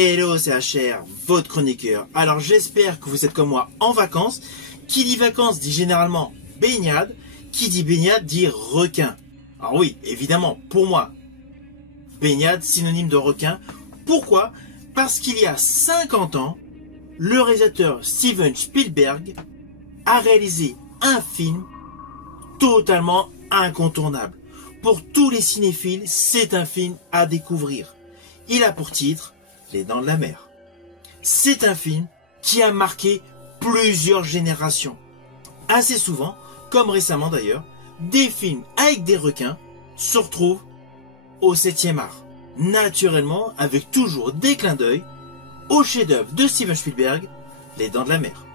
Hello, c'est HR, votre chroniqueur. Alors j'espère que vous êtes comme moi en vacances. Qui dit vacances dit généralement baignade. Qui dit baignade dit requin. Alors oui, évidemment, pour moi, baignade, synonyme de requin. Pourquoi? Parce qu'il y a 50 ans, le réalisateur Steven Spielberg a réalisé un film totalement incontournable. Pour tous les cinéphiles, c'est un film à découvrir. Il a pour titre Les Dents de la Mer. C'est un film qui a marqué plusieurs générations. Assez souvent, comme récemment d'ailleurs, des films avec des requins se retrouvent au 7e art. Naturellement, avec toujours des clins d'œil au chef-d'œuvre de Steven Spielberg, Les Dents de la Mer.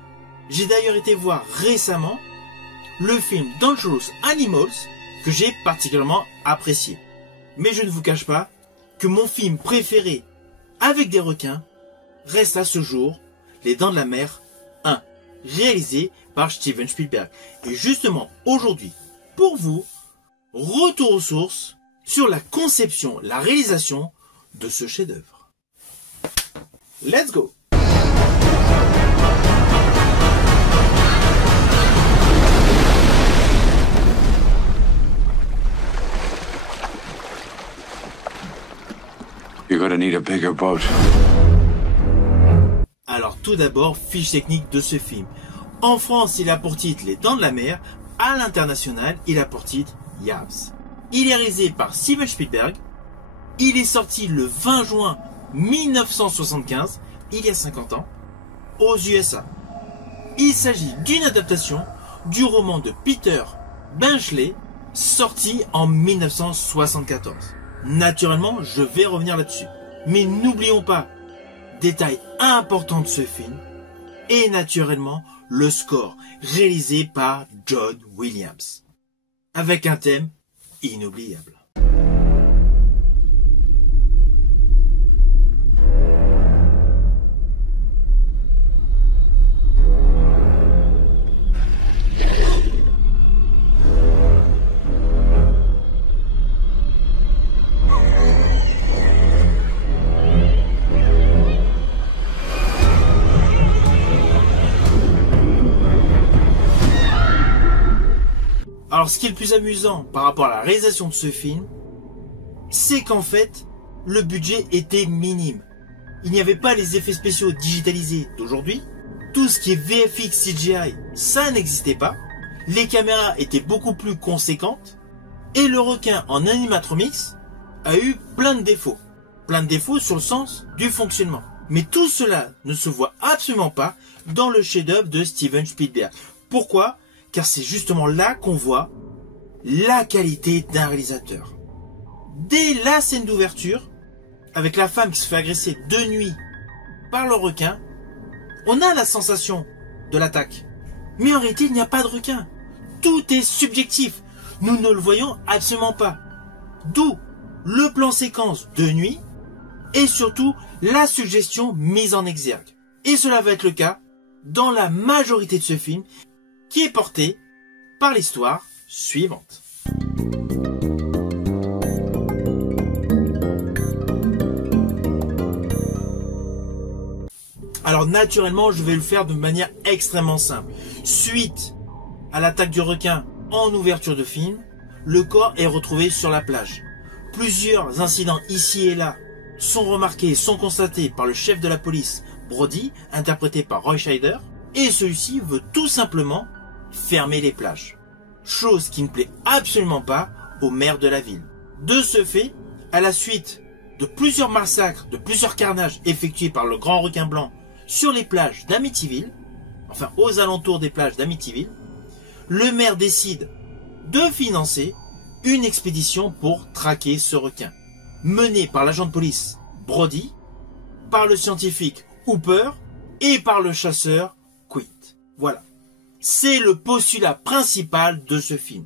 J'ai d'ailleurs été voir récemment le film Dangerous Animals que j'ai particulièrement apprécié. Mais je ne vous cache pas que mon film préféré avec des requins reste à ce jour Les Dents de la Mer 1, réalisé par Steven Spielberg. Et justement aujourd'hui, pour vous, retour aux sources sur la conception, la réalisation de ce chef-d'œuvre. Let's go! You're gonna need a bigger boat. Alors tout d'abord, fiche technique de ce film. En France, il a pour titre Les Dents de la Mer. À l'international, il a pour titre Yavs. Il est réalisé par Steven Spielberg. Il est sorti le 20 juin 1975, il y a 50 ans, aux USA. Il s'agit d'une adaptation du roman de Peter Benchley, sorti en 1974. Naturellement, je vais revenir là-dessus. Mais n'oublions pas, détail important de ce film, et naturellement, le score réalisé par John Williams. Avec un thème inoubliable. Alors ce qui est le plus amusant par rapport à la réalisation de ce film, c'est qu'en fait, le budget était minime. Il n'y avait pas les effets spéciaux digitalisés d'aujourd'hui. Tout ce qui est VFX CGI, ça n'existait pas. Les caméras étaient beaucoup plus conséquentes. Et le requin en animatronics a eu plein de défauts. Plein de défauts sur le sens du fonctionnement. Mais tout cela ne se voit absolument pas dans le chef-d'œuvre de Steven Spielberg. Pourquoi ? Car c'est justement là qu'on voit la qualité d'un réalisateur. Dès la scène d'ouverture, avec la femme qui se fait agresser de nuit par le requin, on a la sensation de l'attaque. Mais en réalité, il n'y a pas de requin. Tout est subjectif. Nous ne le voyons absolument pas. D'où le plan séquence de nuit et surtout la suggestion mise en exergue. Et cela va être le cas dans la majorité de ce film, qui est porté par l'histoire suivante. Alors naturellement, je vais le faire de manière extrêmement simple. Suite à l'attaque du requin en ouverture de film, le corps est retrouvé sur la plage. Plusieurs incidents ici et là sont remarqués, sont constatés par le chef de la police, Brody, interprété par Roy Scheider, et celui-ci veut tout simplement fermer les plages. Chose qui ne plaît absolument pas au maire de la ville. De ce fait, à la suite de plusieurs massacres, de plusieurs carnages effectués par le grand requin blanc sur les plages d'Amityville, enfin aux alentours des plages d'Amityville, le maire décide de financer une expédition pour traquer ce requin, menée par l'agent de police Brody, par le scientifique Hooper et par le chasseur Quint. Voilà. C'est le postulat principal de ce film.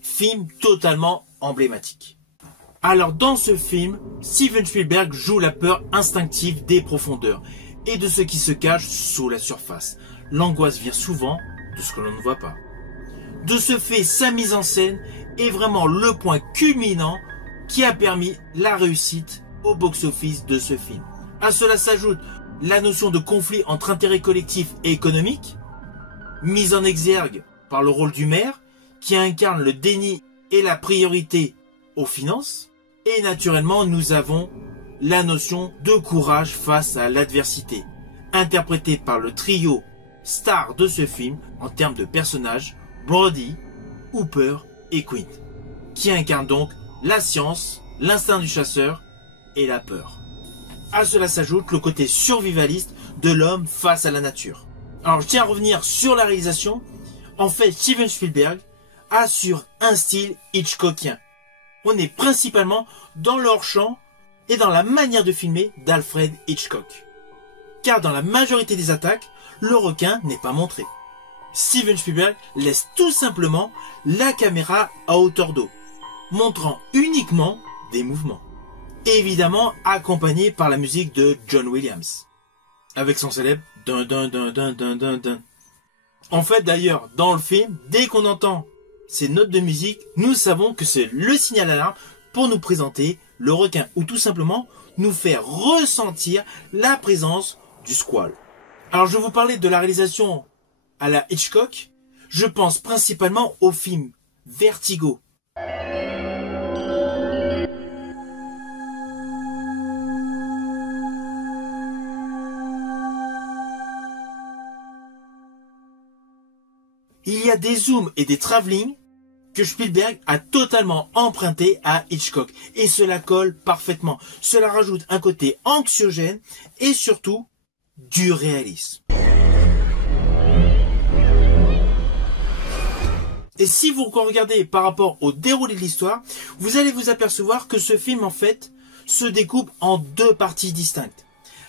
Film totalement emblématique. Alors dans ce film, Steven Spielberg joue la peur instinctive des profondeurs et de ce qui se cache sous la surface. L'angoisse vient souvent de ce que l'on ne voit pas. De ce fait, sa mise en scène est vraiment le point culminant qui a permis la réussite au box-office de ce film. À cela s'ajoute la notion de conflit entre intérêts collectifs et économiques, mise en exergue par le rôle du maire, qui incarne le déni et la priorité aux finances. Et naturellement, nous avons la notion de courage face à l'adversité, interprétée par le trio star de ce film en termes de personnages, Brody, Hooper et Quint, qui incarnent donc la science, l'instinct du chasseur et la peur. À cela s'ajoute le côté survivaliste de l'homme face à la nature. Alors je tiens à revenir sur la réalisation. En fait, Steven Spielberg assure un style hitchcockien. On est principalement dans le hors-champ et dans la manière de filmer d'Alfred Hitchcock. Car dans la majorité des attaques, le requin n'est pas montré. Steven Spielberg laisse tout simplement la caméra à hauteur d'eau, montrant uniquement des mouvements. Évidemment accompagné par la musique de John Williams, avec son célèbre dun dun dun dun dun dun dun. En fait d'ailleurs, dans le film, dès qu'on entend ces notes de musique, nous savons que c'est le signal d'alarme pour nous présenter le requin, ou tout simplement nous faire ressentir la présence du squale. Alors je vais vous parler de la réalisation à la Hitchcock. Je pense principalement au film Vertigo. Il y a des zooms et des travelling que Spielberg a totalement emprunté à Hitchcock. Et cela colle parfaitement. Cela rajoute un côté anxiogène et surtout du réalisme. Et si vous regardez par rapport au déroulé de l'histoire, vous allez vous apercevoir que ce film en fait se découpe en deux parties distinctes.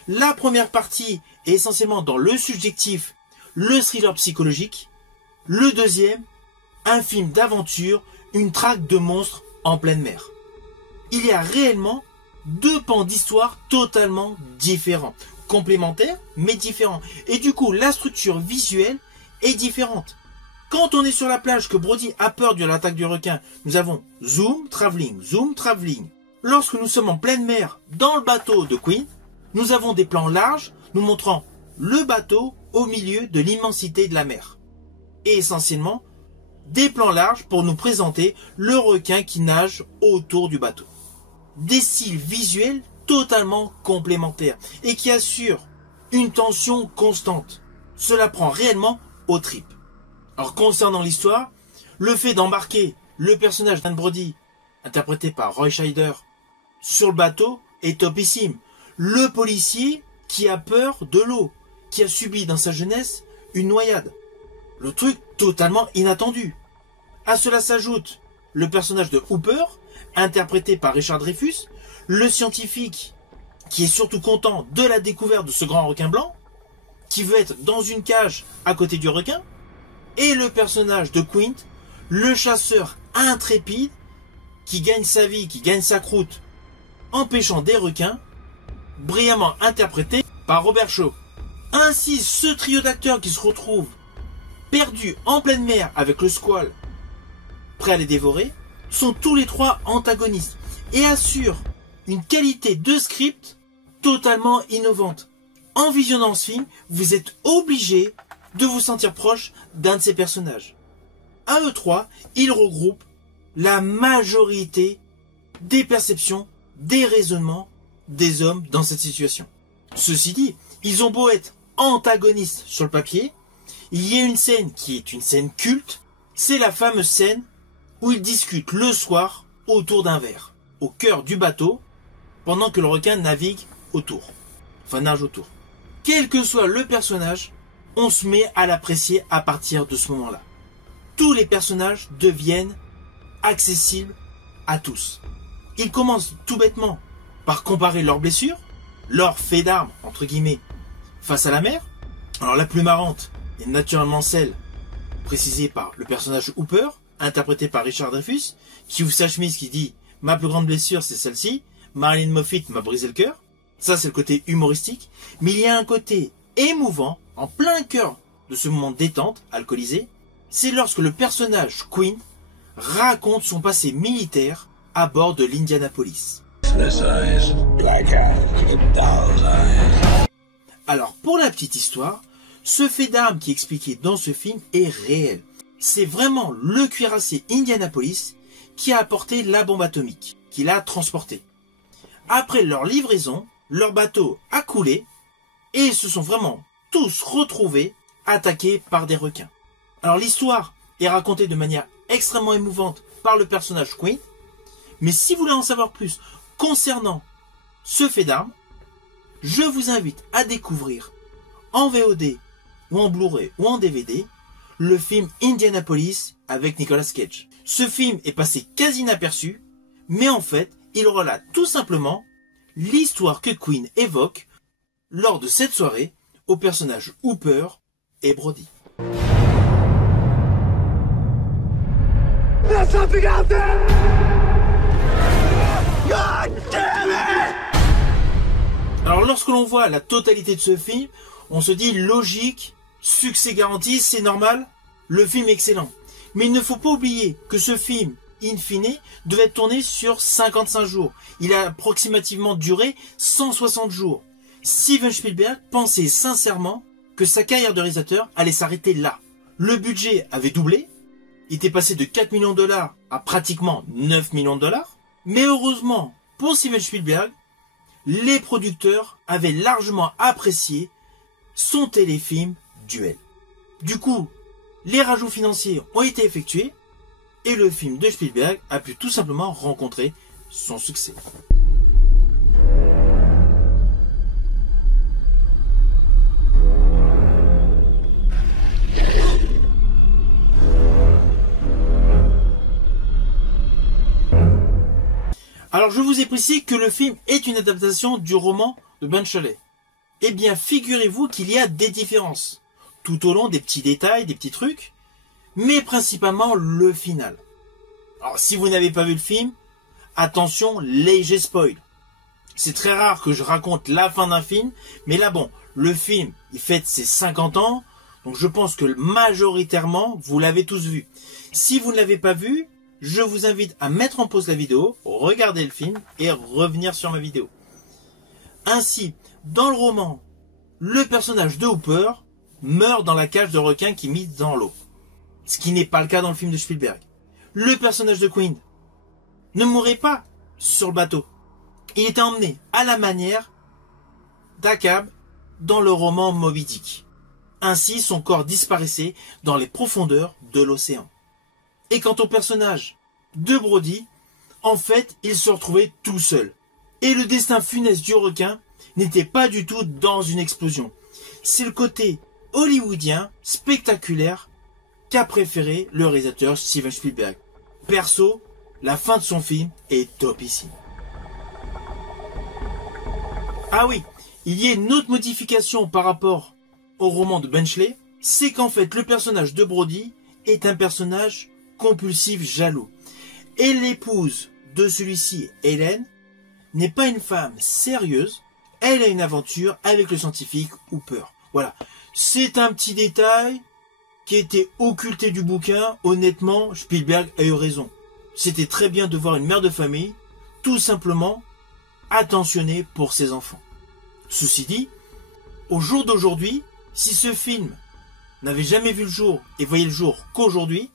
La première partie est essentiellement dans le subjectif, le thriller psychologique. Le deuxième, un film d'aventure, une traque de monstres en pleine mer. Il y a réellement deux pans d'histoire totalement différents, complémentaires mais différents. Et du coup, la structure visuelle est différente. Quand on est sur la plage que Brody a peur de l'attaque du requin, nous avons zoom, travelling, zoom, travelling. Lorsque nous sommes en pleine mer, dans le bateau de Quint, nous avons des plans larges nous montrant le bateau au milieu de l'immensité de la mer. Et essentiellement, des plans larges pour nous présenter le requin qui nage autour du bateau. Des styles visuels totalement complémentaires et qui assurent une tension constante. Cela prend réellement aux tripes. Alors concernant l'histoire, le fait d'embarquer le personnage d'Anne Brody, interprété par Roy Scheider, sur le bateau est topissime. Le policier qui a peur de l'eau, qui a subi dans sa jeunesse une noyade. Le truc totalement inattendu. À cela s'ajoute le personnage de Hooper, interprété par Richard Dreyfuss, le scientifique qui est surtout content de la découverte de ce grand requin blanc, qui veut être dans une cage à côté du requin, et le personnage de Quint, le chasseur intrépide qui gagne sa vie, qui gagne sa croûte en pêchant des requins, brillamment interprété par Robert Shaw. Ainsi, ce trio d'acteurs qui se retrouve perdus en pleine mer avec le squale, prêts à les dévorer, sont tous les trois antagonistes et assurent une qualité de script totalement innovante. En visionnant ce film, vous êtes obligé de vous sentir proche d'un de ces personnages. À eux trois, ils regroupent la majorité des perceptions, des raisonnements des hommes dans cette situation. Ceci dit, ils ont beau être antagonistes sur le papier, il y a une scène qui est une scène culte, c'est la fameuse scène où ils discutent le soir autour d'un verre, au cœur du bateau, pendant que le requin navigue autour, enfin nage autour. Quel que soit le personnage, on se met à l'apprécier à partir de ce moment-là. Tous les personnages deviennent accessibles à tous. Ils commencent tout bêtement par comparer leurs blessures, leurs faits d'armes, entre guillemets, face à la mer. Alors la plus marrante est naturellement celle précisée par le personnage Hooper, interprété par Richard Dreyfuss, qui ouvre sa chemise, qui dit « Ma plus grande blessure, c'est celle-ci. Marilyn Moffitt m'a brisé le cœur. » Ça, c'est le côté humoristique. Mais il y a un côté émouvant, en plein cœur de ce moment de détente, alcoolisé. C'est lorsque le personnage Quint raconte son passé militaire à bord de l'Indianapolis. Restless eyes, black eyes, doll's eyes. Alors, pour la petite histoire, ce fait d'armes qui est expliqué dans ce film est réel. C'est vraiment le cuirassier Indianapolis qui a apporté la bombe atomique, qui l'a transportée. Après leur livraison, leur bateau a coulé et ils se sont vraiment tous retrouvés attaqués par des requins. Alors l'histoire est racontée de manière extrêmement émouvante par le personnage Queen, mais si vous voulez en savoir plus concernant ce fait d'armes, je vous invite à découvrir en VOD ou en Blu-ray ou en DVD le film Indianapolis avec Nicolas Cage. Ce film est passé quasi inaperçu, mais en fait, il relate tout simplement l'histoire que Queen évoque lors de cette soirée aux personnages Hooper et Brody. There's something out there! God damn it! Alors lorsque l'on voit la totalité de ce film, on se dit logique, succès garanti, c'est normal, le film est excellent. Mais il ne faut pas oublier que ce film, in fine, devait être tourné sur 55 jours. Il a approximativement duré 160 jours. Steven Spielberg pensait sincèrement que sa carrière de réalisateur allait s'arrêter là. Le budget avait doublé, il était passé de 4 millions de dollars à pratiquement 9 millions de dollars. Mais heureusement, pour Steven Spielberg, les producteurs avaient largement apprécié son téléfilm Duel. Du coup, les rajouts financiers ont été effectués et le film de Spielberg a pu tout simplement rencontrer son succès. Alors je vous ai précisé que le film est une adaptation du roman de Benchley. Eh bien figurez-vous qu'il y a des différences, tout au long des petits détails, des petits trucs, mais principalement le final. Alors si vous n'avez pas vu le film, attention, léger spoil. C'est très rare que je raconte la fin d'un film, mais là bon, le film, il fête ses 50 ans, donc je pense que majoritairement, vous l'avez tous vu. Si vous ne l'avez pas vu, je vous invite à mettre en pause la vidéo, regarder le film et revenir sur ma vidéo. Ainsi, dans le roman, le personnage de Hooper meurt dans la cage de requin qui mise dans l'eau. Ce qui n'est pas le cas dans le film de Spielberg. Le personnage de Queen ne mourrait pas sur le bateau. Il était emmené à la manière d'Achab dans le roman Moby Dick. Ainsi, son corps disparaissait dans les profondeurs de l'océan. Et quant au personnage de Brody, en fait, il se retrouvait tout seul. Et le destin funeste du requin n'était pas du tout dans une explosion. C'est le côté hollywoodien, spectaculaire, qu'a préféré le réalisateur Steven Spielberg. Perso, la fin de son film est topissime. Ah oui, il y a une autre modification par rapport au roman de Benchley, c'est qu'en fait le personnage de Brody est un personnage compulsif jaloux. Et l'épouse de celui-ci, Hélène, n'est pas une femme sérieuse, elle a une aventure avec le scientifique Hooper. Voilà, c'est un petit détail qui était occulté du bouquin. Honnêtement, Spielberg a eu raison. C'était très bien de voir une mère de famille, tout simplement, attentionnée pour ses enfants. Ceci dit, au jour d'aujourd'hui, si ce film n'avait jamais vu le jour et voyait le jour qu'aujourd'hui,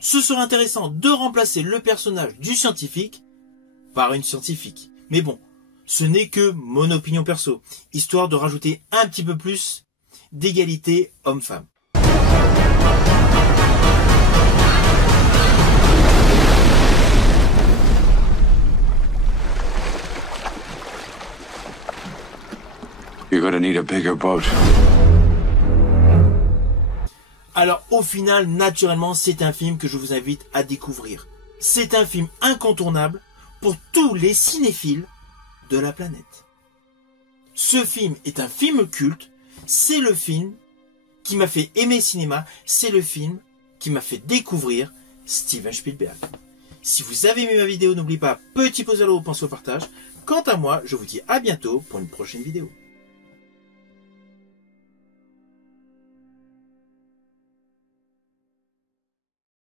ce serait intéressant de remplacer le personnage du scientifique par une scientifique. Mais bon, ce n'est que mon opinion perso, histoire de rajouter un petit peu plus d'égalité homme-femme. You're gonna need a bigger boat. Alors au final, naturellement, c'est un film que je vous invite à découvrir. C'est un film incontournable pour tous les cinéphiles de la planète. Ce film est un film culte, c'est le film qui m'a fait aimer le cinéma, c'est le film qui m'a fait découvrir Steven Spielberg. Si vous avez aimé ma vidéo, n'oubliez pas, petit pouce à l'eau, pensez au partage. Quant à moi, je vous dis à bientôt pour une prochaine vidéo.